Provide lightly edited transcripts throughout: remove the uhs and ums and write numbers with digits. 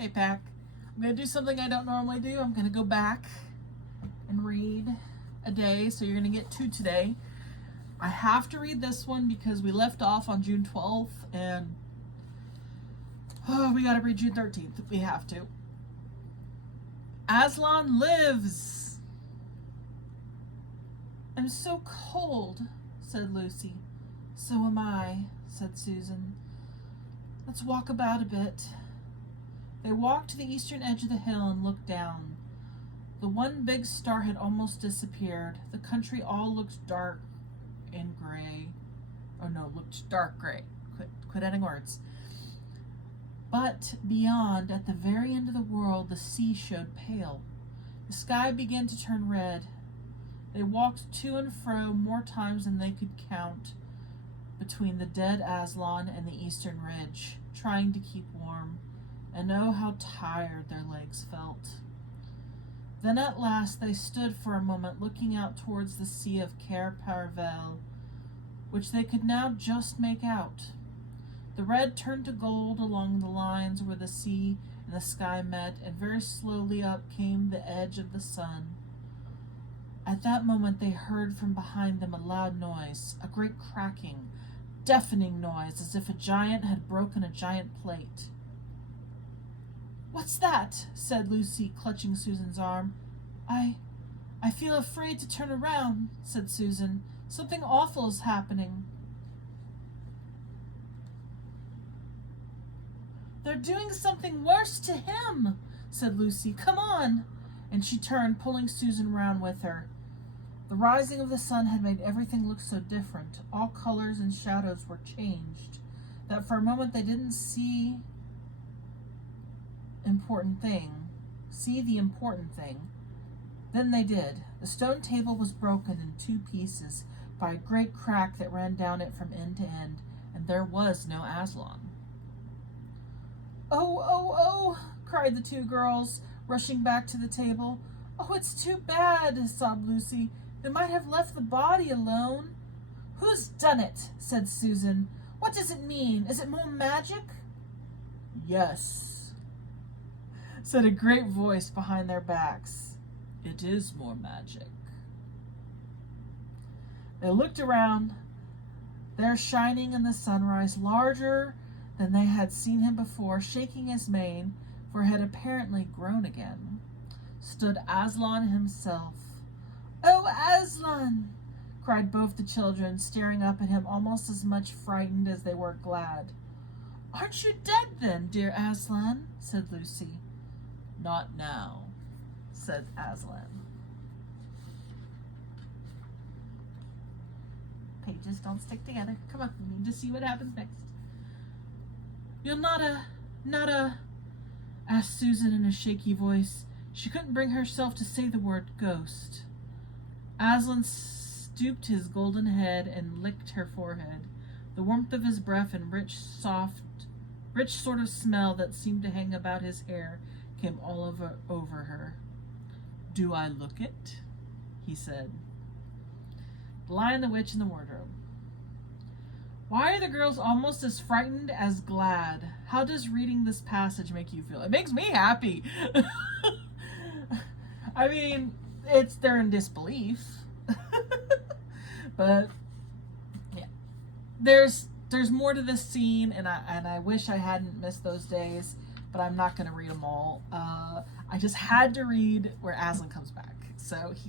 Hey, Pack. I'm going to do something I don't normally do. I'm going to go back and read a day. So you're going to get 2 today. I have to read this one because we left off on June 12th and we got to read June 13th. We have to. Aslan lives. I'm so cold, said Lucy. So am I, said Susan. Let's walk about a bit. They walked to the eastern edge of the hill and looked down. The one big star had almost disappeared. The country all looked dark and gray. Oh no, looked dark gray. Quit adding words. But beyond, at the very end of the world, the sea showed pale. The sky began to turn red. They walked to and fro more times than they could count between the dead Aslan and the eastern ridge, trying to keep warm, and oh, how tired their legs felt. Then at last they stood for a moment looking out towards the sea of Cair Paravel, which they could now just make out. The red turned to gold along the lines where the sea and the sky met, and very slowly up came the edge of the sun. At that moment they heard from behind them a loud noise, a great cracking, deafening noise, as if a giant had broken a giant plate. "What's that?" said Lucy, clutching Susan's arm. I feel afraid to turn around," said Susan. "Something awful is happening." "They're doing something worse to him," said Lucy. "Come on." And she turned, pulling Susan round with her. The rising of the sun had made everything look so different. All colors and shadows were changed, that for a moment they didn't see the important thing. Then they did. The stone table was broken in 2 pieces by a great crack that ran down it from end to end, and there was no Aslan. "Oh, oh, oh," cried the 2 girls, rushing back to the table. "Oh, it's too bad," sobbed Lucy. "They might have left the body alone." "Who's done it?" said Susan. "What does it mean? Is it more magic?" "Yes," said a great voice behind their backs. "It is more magic." They looked around. There, shining in the sunrise, larger than they had seen him before, shaking his mane, for he had apparently grown again, stood Aslan himself. "Oh, Aslan!" cried both the children, staring up at him almost as much frightened as they were glad. "Aren't you dead then, dear Aslan?" said Lucy. "Not now," said Aslan. Pages don't stick together. Come on, we need to see what happens next. "You're not a, asked Susan in a shaky voice. She couldn't bring herself to say the word ghost. Aslan stooped his golden head and licked her forehead. The warmth of his breath and rich sort of smell that seemed to hang about his hair came all over her. "Do I look it?" he said. The Lion, the Witch, and the Wardrobe. Why are the girls almost as frightened as glad? How does reading this passage make you feel? It makes me happy. I mean, they're in disbelief. But yeah. There's more to this scene, and I wish I hadn't missed those days, but I'm not going to read them all. I just had to read where Aslan comes back. So if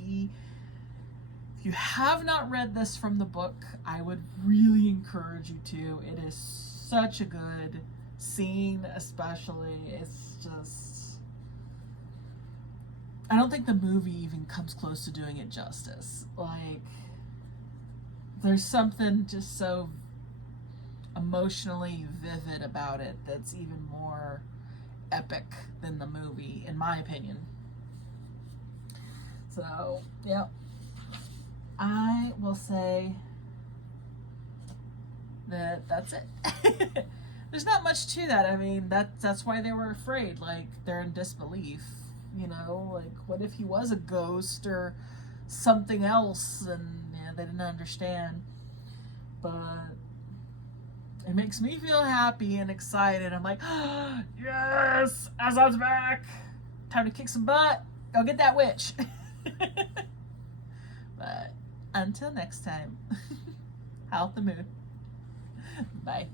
you have not read this from the book, I would really encourage you to. It is such a good scene, especially. It's just, I don't think the movie even comes close to doing it justice. Like, there's something just so emotionally vivid about it that's even more epic than the movie, in my opinion. So, yeah. I will say that's it. There's not much to that. I mean, that's why they were afraid. Like, they're in disbelief. You know, like, what if he was a ghost or something else, and they didn't understand. But It makes me feel happy and excited. I'm like, oh, yes, Aslan's back. Time to kick some butt. Go get that witch. But until next time, howl at the moon. Bye.